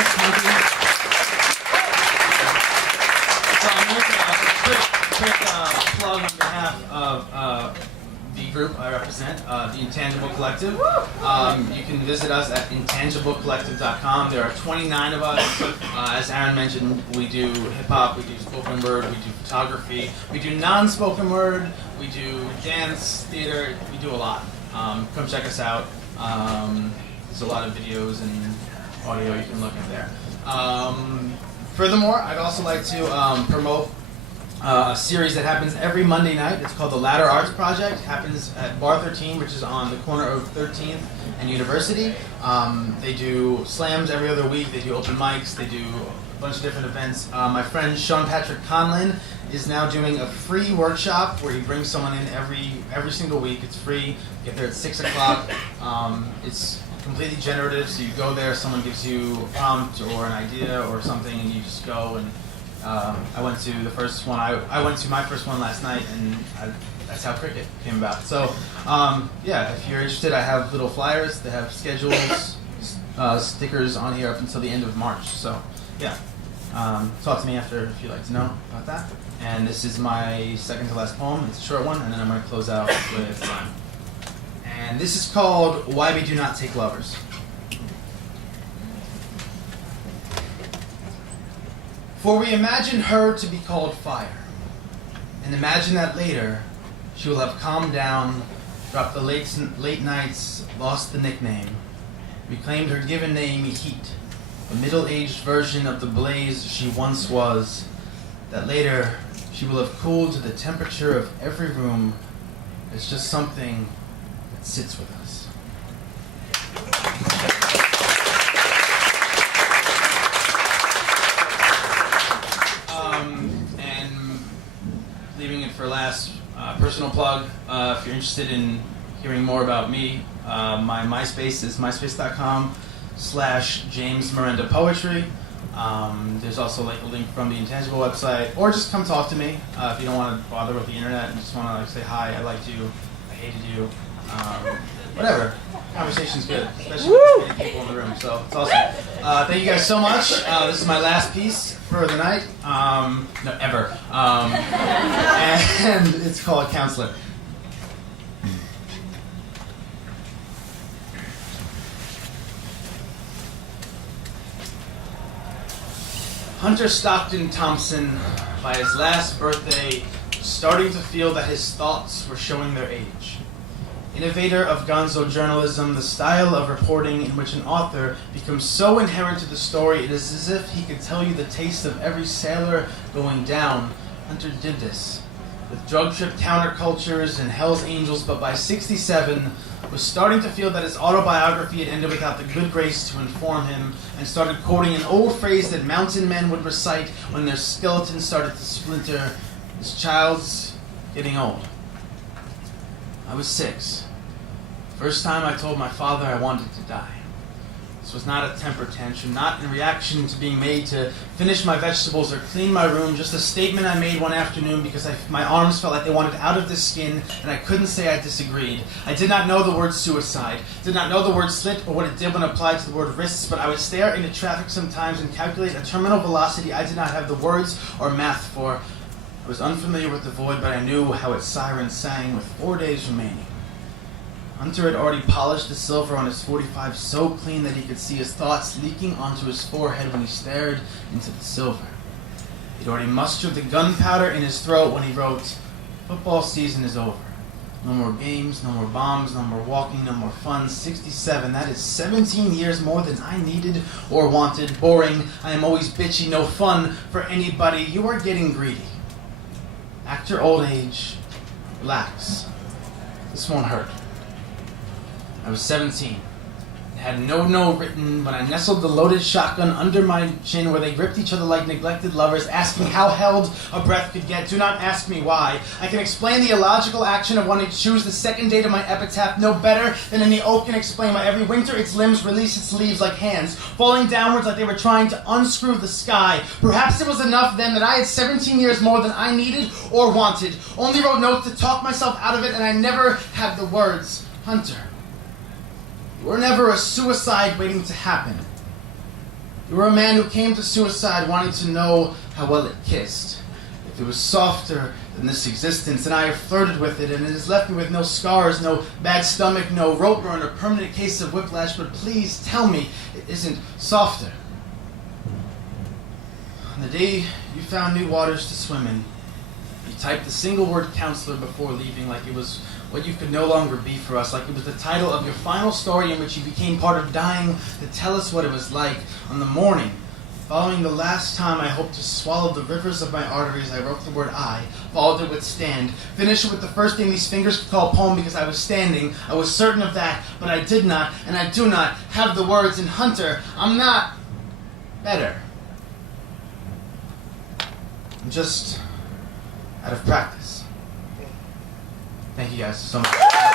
guys. Thank you. So I'm going to quick plug on behalf of the group I represent, the Intangible Collective. You can visit us at intangiblecollective.com. There are 29 of us. As Aaron mentioned, we do hip-hop, we do spoken word, we do photography, we do non-spoken word, we do dance, theater, we do a lot. Come check us out. There's a lot of videos and audio you can look at there. Furthermore, I'd also like to promote a series that happens every Monday night. It's called the Ladder Arts Project. It happens at Bar 13, which is on the corner of 13th and University. They do slams every other week. They do open mics. They do a bunch of different events. My friend Sean Patrick Conlin is now doing a free workshop where he brings someone in every single week. It's free. Get there at 6 o'clock. It's completely generative, so you go there, someone gives you a prompt or an idea or something, and you just go. And I went to the first one. I went to my first one last night, and that's how Cricket came about. So yeah, if you're interested, I have little flyers. They have schedules, stickers on here up until the end of March. So yeah, talk to me after if you'd like to know about that. And this is my second to last poem. It's a short one, and then I'm going to close out with and this is called Why We Do Not Take Lovers. For we imagine her to be called fire, and imagine that later she will have calmed down, dropped the late nights, lost the nickname, reclaimed her given name Heat, a middle-aged version of the blaze she once was, that later she will have cooled to the temperature of every room. It's just something that sits with us. And leaving it for last, personal plug. If you're interested in hearing more about me, my MySpace is myspace.com/James Merenda Poetry. There's also like a link from the Intangible website, or just come talk to me if you don't want to bother with the internet and just want to like say hi, I liked you, I hated you, whatever. Conversation's good, especially with many people in the room, so it's awesome. Thank you guys so much. This is my last piece for the night, no, ever, and it's called Counselor. Hunter Stockton Thompson, by his last birthday, was starting to feel that his thoughts were showing their age. Innovator of gonzo journalism, the style of reporting in which an author becomes so inherent to the story it is as if he could tell you the taste of every sailor going down. Hunter did this with drug trip countercultures and Hell's Angels, but by 67 was starting to feel that his autobiography had ended without the good grace to inform him, and started quoting an old phrase that mountain men would recite when their skeletons started to splinter: "This child's getting old." I was 6. First time I told my father I wanted to die. This was not a temper tantrum, not in reaction to being made to finish my vegetables or clean my room, just a statement I made one afternoon because my arms felt like they wanted out of the skin, and I couldn't say I disagreed. I did not know the word suicide, did not know the word slit or what it did when applied to the word wrists, but I would stare into traffic sometimes and calculate a terminal velocity I did not have the words or math for. I was unfamiliar with the void, but I knew how its siren sang with 4 days remaining. Hunter had already polished the silver on his .45 so clean that he could see his thoughts leaking onto his forehead when he stared into the silver. He'd already mustered the gunpowder in his throat when he wrote, "Football season is over. No more games, no more bombs, no more walking, no more fun. 67, that is 17 years more than I needed or wanted. Boring, I am always bitchy, no fun for anybody. You are getting greedy. Act your old age. Relax. This won't hurt." I was 17. It had no written when I nestled the loaded shotgun under my chin where they gripped each other like neglected lovers, asking how held a breath could get. Do not ask me why. I can explain the illogical action of wanting to choose the second date of my epitaph no better than any oak can explain why every winter its limbs release its leaves like hands, falling downwards like they were trying to unscrew the sky. Perhaps it was enough then that I had 17 years more than I needed or wanted. Only wrote notes to talk myself out of it, and I never had the words. Hunter, you were never a suicide waiting to happen. You were a man who came to suicide wanting to know how well it kissed. If it was softer than this existence, then I have flirted with it, and it has left me with no scars, no bad stomach, no rope burn, or permanent case of whiplash, but please tell me it isn't softer. On the day you found new waters to swim in, you typed the single word counselor before leaving, like it was what you could no longer be for us, like it was the title of your final story in which you became part of dying to tell us what it was like. On the morning following the last time I hoped to swallow the rivers of my arteries, I wrote the word I, followed it with stand, finished it with the first thing these fingers could call a poem because I was standing. I was certain of that, but I did not, and I do not, have the words in Hunter. I'm not better. I'm just out of practice. Thank you guys so much.